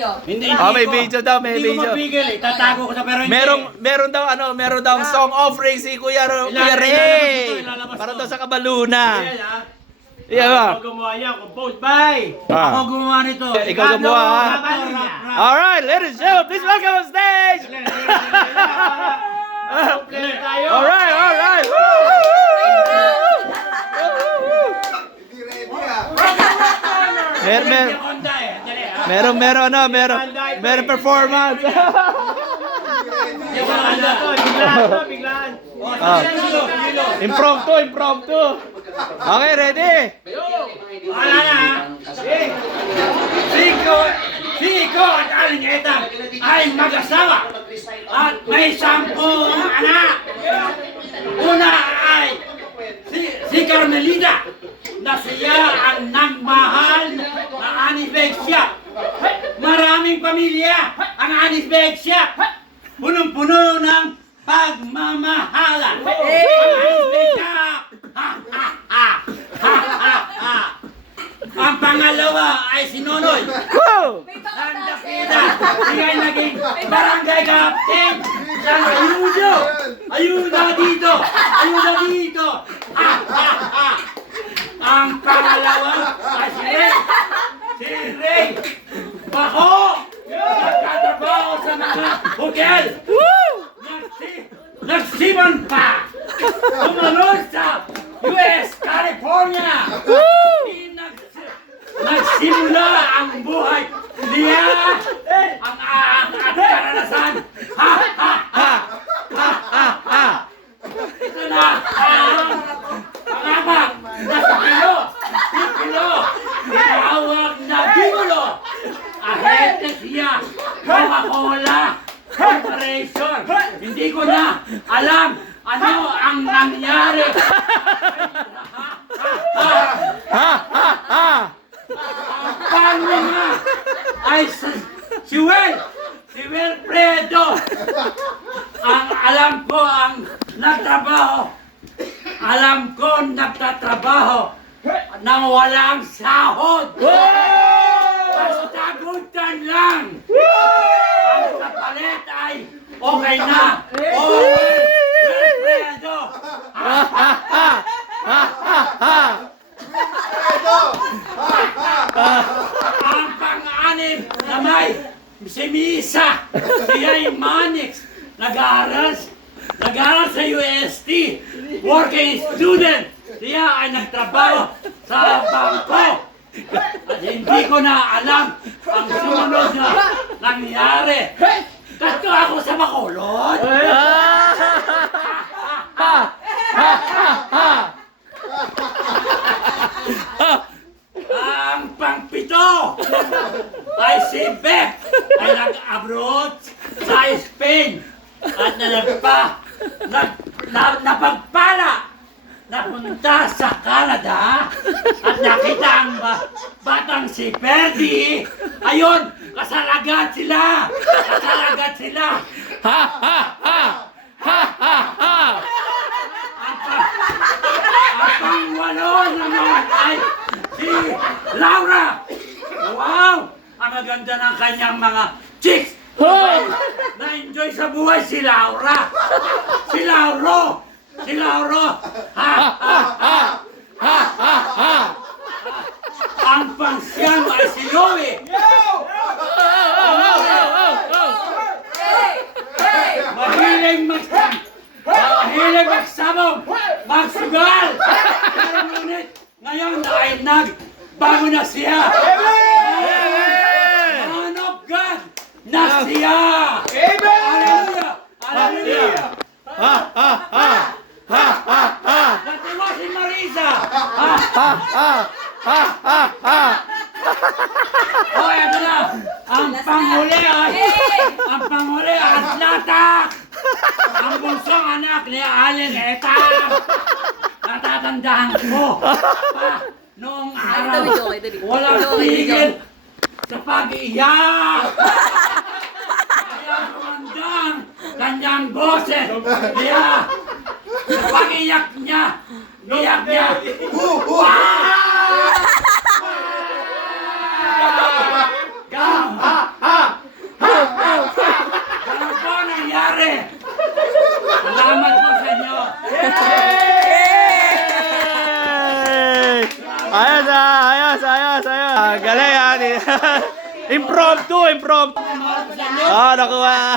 video. Hindi, Oh, may video daw, may Hindi ko video. mapigil eh. Tatago ko sa pero hindi. Meron daw song offering si Kuya Ray. Ilalabas Para to. daw sa Kabaluna. Ayan, ah. Yeah, ba? Ako gumawa yan. Compose by. Ah. Ako gumawa nito. Ikaw gumawa, ha? Rap. Alright, ladies and gentlemen, please welcome on stage. Alright. Meron performance. Biglaan. Impromptu. Okay, ready? Wala na. Siko at Aling Etang ay mag-asawa at may 10 anak. Una ay si Carmelita na siya ang nagmahal na anisbeksya. Maraming pamilya ang anisbeksya. Punong-puno ng pagmamahala. Ang anisbeksya. Ang pangalawa ay si Nonoy. Woo! Nandakita, siya ay naging barangay captain ng Ayuda dito. Ang pangalawa ay si Ray. Bako! Nagtatrabaho sa mga hotel. Nagsiman pa. Tumalon sa US, California. Nagsimula ang buhay niya. Ang karanasan. Ito na ang pangapat na si Pilo. Tinawag na Bigulo. Ahente siya. Coca-Cola Corporation. Hindi ko na alam ano ang nangyari. Paano nga ay si Wilfredo. Ang alam ko ang nagtatrabaho nang walang sahod. Basta gutan lang. Ang kapalit ay okay na. Wilfredo. Ang pang-anim na may si Misa. Siya'y Manix. Nag-aaral sa UST. Working student. Siya ay nagtrabaho sa bangko. At hindi ko na alam ang sumunod na nangyari. Kato ako sa Bacolod. Ang pangpito ay si Beth ay nag-abroad sa Spain at napagpala napunta sa Canada at nakita ang batang si Ferdy. Ayun, kasalagat sila. At pang-walo naman ay si Laura. Wow! Ang maganda ng kanyang mga chicks. Na-enjoy sa buhay si Laura. Si Lauro. Ang pang-siyam ay si Louie. Mahilig magsabong, magsugal. Pero ngunit, ngayon ay nagbago na siya. Man of God na siya. Hallelujah. Natiwa si Marisa. Oh, ito na. Ang panghuli ay Atlanta. Ang bunsong anak ni Allen Etang. Natatandaan ko noong araw walang tigil sa pag-iyak. Kaya kumandang kanyang boses. Kaya sa pag-iyak niya, iyak niya. Ayos ah, ayos. Ah, galing ah. Impromptu. Ah, nakuha.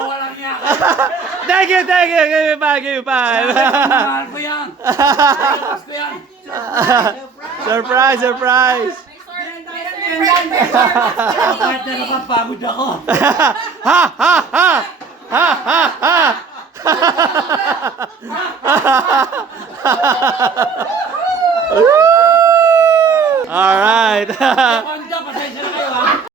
Walang niya. Thank you. Give me five. Mahal ko yan. Mahal ko yan. Surprise. Kahit na napapagod ako. All right.